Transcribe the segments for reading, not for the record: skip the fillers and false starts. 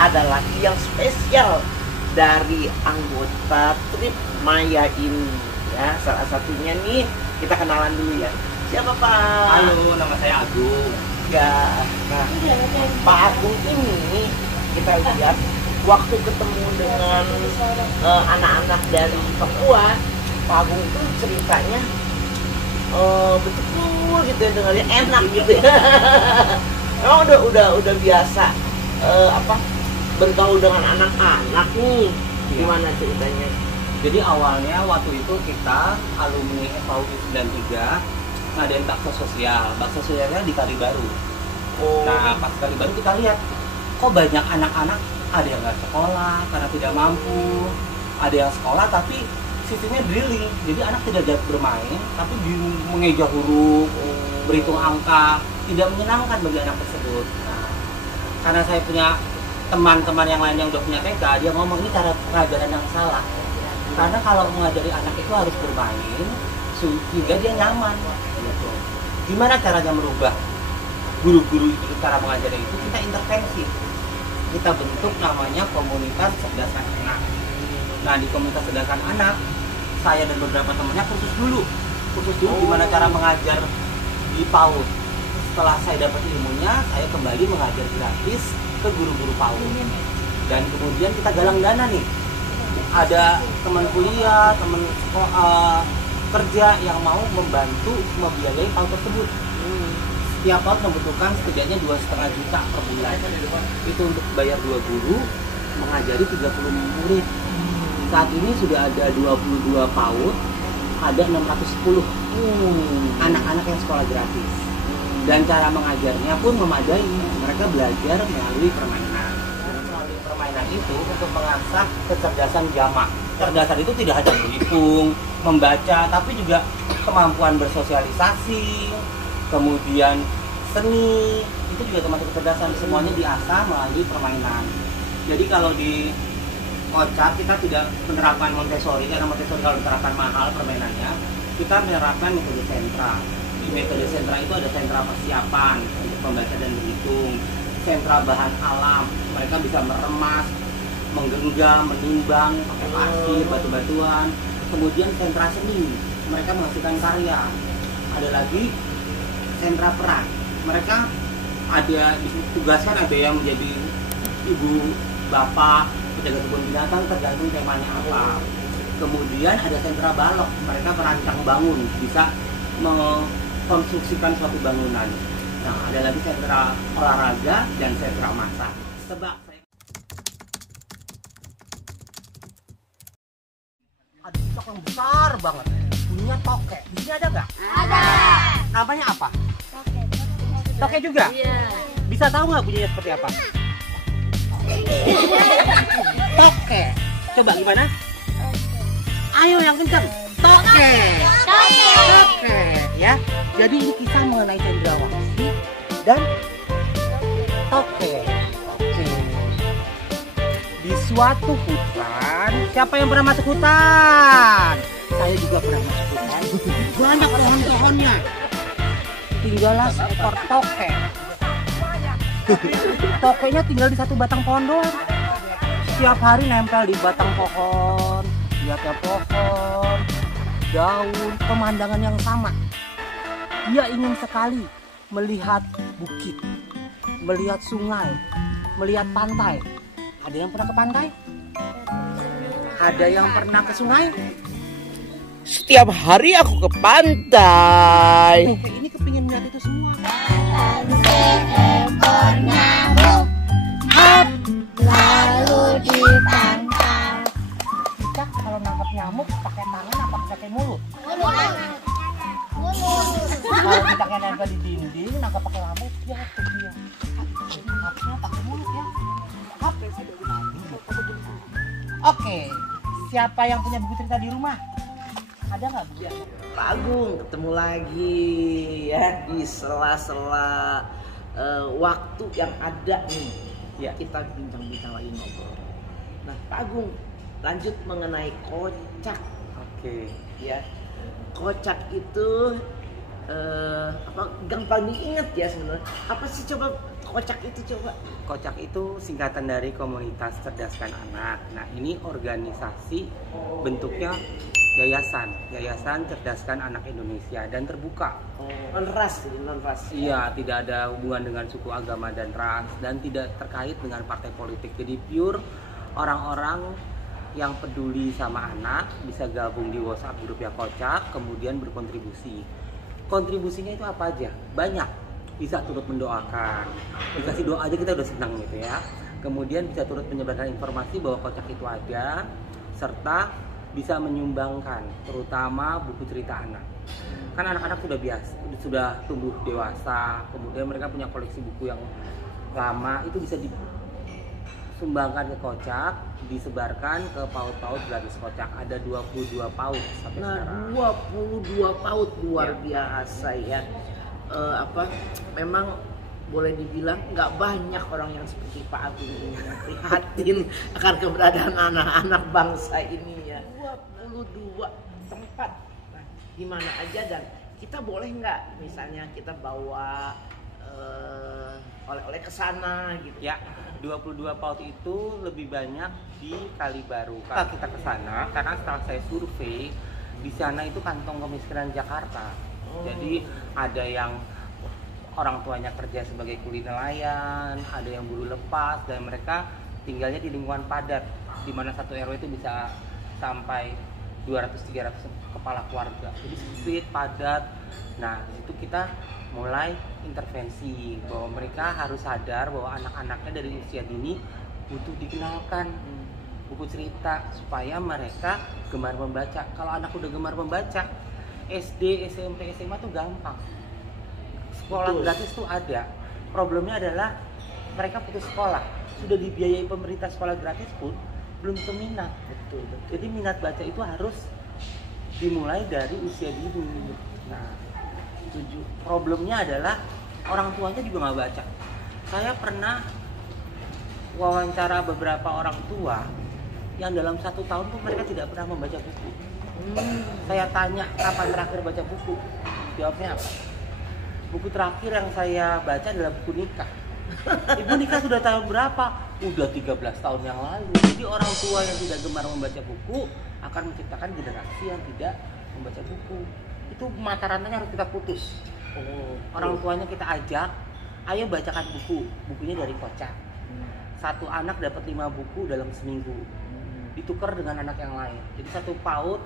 ada lagi yang spesial dari anggota Trip Maya ini ya. Salah satunya nih, kita kenalan dulu ya. Siapa Pak? Halo, nama saya Agung. Ya, nah Pak Agung ini kita lihat waktu ketemu dengan anak-anak dari Papua, Pak Agung itu ceritanya betul gitu ya, dengarnya enak gitu ya. Memang udah biasa bergaul dengan anak-anak nih. Gimana ceritanya? Jadi awalnya waktu itu kita alumni FAUI 93 ngadain bakso sosial. Bakso sosialnya di Kalibaru. Nah, pas Kalibaru kita lihat kok banyak anak-anak, ada yang nggak sekolah karena tidak mampu, ada yang sekolah tapi sistemnya drilling. Jadi anak tidak dapat bermain, tapi mengeja huruf, berhitung angka, tidak menyenangkan bagi anak tersebut. Nah, karena saya punya teman-teman yang lain yang udah punya TK, dia ngomong ini cara pengajaran yang salah. Karena kalau mengajari anak itu harus bermain sehingga dia nyaman. Gitu. Gimana caranya merubah guru-guru itu cara mengajarnya itu? Kita intervensi. Kita bentuk namanya komunitas cerdasan anak. Nah, di komunitas cerdasan anak, saya dan beberapa temannya khusus dulu gimana cara mengajar di PAUD. Setelah saya dapat ilmunya, saya kembali mengajar gratis ke guru-guru PAUD. Dan kemudian kita galang dana nih. Ada teman kuliah, teman kerja yang mau membantu membiayai PAUD tersebut. Setiap PAUD membutuhkan setidaknya 2,5 juta per bulan. Itu untuk bayar 2 guru, mengajari 30 murid. Saat ini sudah ada 22 PAUD, ada 610 anak-anak yang sekolah gratis. Dan cara mengajarnya pun memadai. Mereka belajar melalui permainan. Melalui permainan itu untuk mengasah kecerdasan jamak. Kecerdasan itu tidak hanya berhitung, membaca, tapi juga kemampuan bersosialisasi, kemudian seni, itu juga termasuk kecerdasan. Semuanya diasah melalui permainan. Jadi kalau di Kocak kita tidak menerapkan Montessori, karena Montessori kalau diterapkan mahal permainannya. Kita menerapkan metode sentra. Di metode sentra itu ada sentra persiapan untuk membaca dan berhitung, sentra bahan alam, mereka bisa meremas, menggenggam, menimbang pakai pasir, batu-batuan. Kemudian sentra seni, mereka menghasilkan karya. Ada lagi sentra peran, mereka ada ditugaskan, ada yang menjadi ibu, bapak, penjaga kebun binatang, tergantung temanya apa. Kemudian ada sentra balok, mereka merancang bangun, bisa mengkonstruksikan suatu bangunan. Nah, ada lagi sentra olahraga dan sentra masak. Sebab saya ada cicak yang besar banget, bunyinya toke. Di sini ada nggak? Ada. Namanya apa? Toke. Toke juga? Iya. Bisa tahu nggak bunyinya seperti apa? Toke. Coba gimana? Ayo yang kencang. Toke. Toke. Toke. Ya. Jadi ini kisah mengenai cendrawasih dan toke. Oke. Di suatu hutan, siapa yang pernah masuk hutan? Saya juga pernah masuk hutan. Banyak pohon-pohonnya. Tinggallah seekor toke. Tokenya tinggal di satu batang pohon doang. Setiap hari nempel di batang pohon, lihatnya pohon, daun, pemandangan yang sama. Dia ingin sekali melihat bukit, melihat sungai, melihat pantai. Ada yang pernah ke pantai? Ada yang pernah ke sungai? Setiap hari aku ke pantai. Ini kepingin melihat itu semua. Seekor nyamuk hop lalu ditangkap. Kita kalau nangkap nyamuk pakai tangan apa pakai mulut? Mulut. Kalau kita nempel di dinding, nangkap pakai lampu, dia hapus dia. Hapusnya pakai mulut ya. Hap. Oke, siapa yang punya buku cerita di rumah? Ada nggak Bu? Pak Agung, ketemu lagi ya di sela-sela waktu yang ada nih. Ya. Kita bincang-bincang lagi ngobrol. Nah, Pak Agung, lanjut mengenai kocak. Oke. Ya, kocak itu apa gampang diingat ya sebenarnya. Apa sih coba kocak itu coba? Kocak itu singkatan dari Komunitas Cerdaskan Anak. Nah, ini organisasi bentuknya Yayasan Cerdaskan Anak Indonesia dan terbuka. Non ras. Iya, tidak ada hubungan dengan suku, agama, dan ras, dan tidak terkait dengan partai politik. Jadi pure orang-orang yang peduli sama anak bisa gabung di WhatsApp grupnya Kocak, kemudian berkontribusi. Kontribusinya itu apa aja? Banyak. Bisa turut mendoakan, dikasih doa aja kita udah senang gitu ya. Kemudian bisa turut menyebarkan informasi bahwa Kocak itu ada, serta bisa menyumbangkan terutama buku cerita anak. Kan anak-anak sudah tumbuh dewasa, kemudian mereka punya koleksi buku yang lama, itu bisa disumbangkan ke Kocak, disebarkan ke PAUD gratis Kocak. Ada 22 PAUD sampai sekarang. 22 PAUD luar biasa ya. Memang boleh dibilang nggak banyak orang yang seperti Pak Agung ini yang prihatin akan keberadaan anak-anak bangsa ini ya. 22 tempat, nah, di mana aja, dan kita boleh nggak misalnya kita bawa oleh-oleh ke sana gitu? Ya, 22 PAUD itu lebih banyak di Kalibaru. Kalau kita ke sana, karena setelah saya survei, di sana itu kantong kemiskinan Jakarta. Jadi ada yang orang tuanya kerja sebagai kuli nelayan, ada yang buruh lepas, dan mereka tinggalnya di lingkungan padat, di mana satu RW itu bisa sampai 200-300 kepala keluarga. Jadi sempit, padat. Nah, itu kita mulai intervensi bahwa mereka harus sadar bahwa anak-anaknya dari usia dini butuh dikenalkan buku cerita supaya mereka gemar membaca. Kalau anak udah gemar membaca, SD, SMP, SMA tuh gampang. Sekolah gratis tuh ada. Problemnya adalah mereka putus sekolah. Sudah dibiayai pemerintah sekolah gratis pun belum tentu minat. Betul. Jadi minat baca itu harus dimulai dari usia dini. Nah, setuju. Problemnya adalah orang tuanya juga nggak baca. Saya pernah wawancara beberapa orang tua yang dalam 1 tahun tuh mereka tidak pernah membaca buku. Saya tanya kapan terakhir baca buku, jawabnya apa? Buku terakhir yang saya baca adalah buku nikah. Ibu nikah sudah tahun berapa? Udah 13 tahun yang lalu. Jadi orang tua yang tidak gemar membaca buku akan menciptakan generasi yang tidak membaca buku. Itu mata rantainya harus kita putus. Orang tuanya kita ajak, ayo bacakan buku. Bukunya dari Kocak. Satu anak dapat 5 buku dalam seminggu. Ditukar dengan anak yang lain. Jadi satu PAUD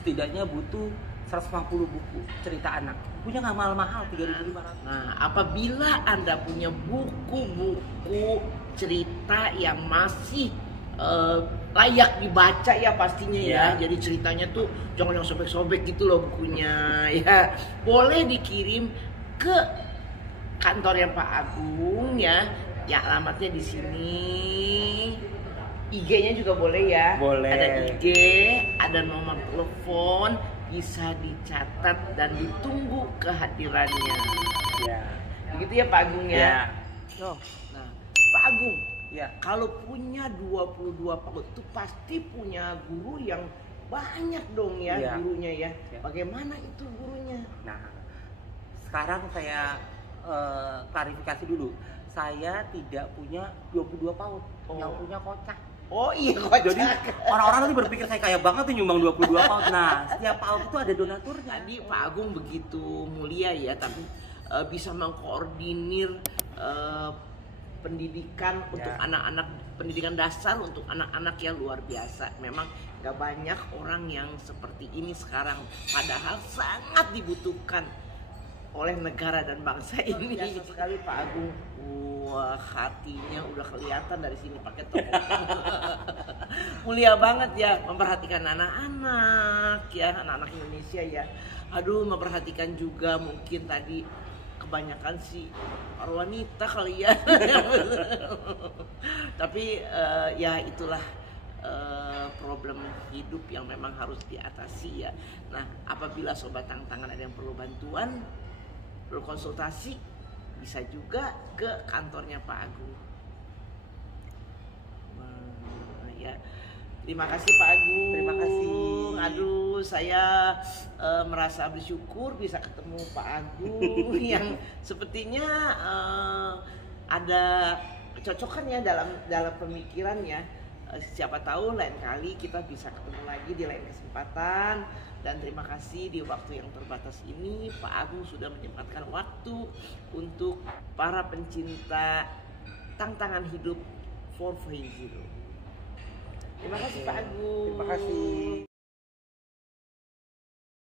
setidaknya butuh 150 buku cerita anak. Bukunya nggak mahal-mahal, 3.500. Nah, apabila Anda punya buku-buku cerita yang masih layak dibaca ya pastinya ya. Jadi ceritanya tuh jangan yang sobek-sobek gitu loh bukunya ya. Boleh dikirim ke kantornya Pak Agung ya. Ya alamatnya di sini. IG-nya juga boleh ya. Boleh. Ada IG, ada nomor telepon, bisa dicatat dan ditunggu kehadirannya. Ya. Begitu ya Pak Agung ya. Ya. Nah, Pak Agung, Ya. kalau punya 22 PAUD itu pasti punya guru yang banyak dong ya, Ya. gurunya ya. Ya. Bagaimana itu gurunya? Nah, sekarang saya klarifikasi dulu. Saya tidak punya 22 PAUD, yang punya Kocak. Oh iya, Kocak. Jadi orang-orang nanti berpikir saya kaya banget tuh nyumbang 22 PAUD. Nah, setiap PAUD itu ada donaturnya. Tadi Pak Agung begitu mulia ya, tapi bisa mengkoordinir pendidikan untuk anak-anak, pendidikan dasar untuk anak-anak yang luar biasa. Memang gak banyak orang yang seperti ini sekarang, padahal sangat dibutuhkan oleh negara dan bangsa ini. Biasa sekali Pak Agung. Wah, hatinya udah kelihatan dari sini pakai topeng. Mulia banget ya, memperhatikan anak-anak ya, anak-anak Indonesia ya. Aduh, memperhatikan juga mungkin tadi kebanyakan sih para wanita kali ya. Tapi ya itulah problem hidup yang memang harus diatasi ya. Nah, apabila sobat tangan ada yang perlu bantuan, perlu konsultasi, bisa juga ke kantornya Pak Agung. Ya, Terima kasih Pak Agung. Terima kasih. Aduh, saya merasa bersyukur bisa ketemu Pak Agung yang sepertinya ada kecocokannya dalam pemikirannya. Siapa tahu lain kali kita bisa ketemu lagi di lain kesempatan. Dan terima kasih di waktu yang terbatas ini Pak Agung sudah menyempatkan waktu untuk para pencinta tantangan hidup 450. Terima kasih Pak Agung. Terima kasih.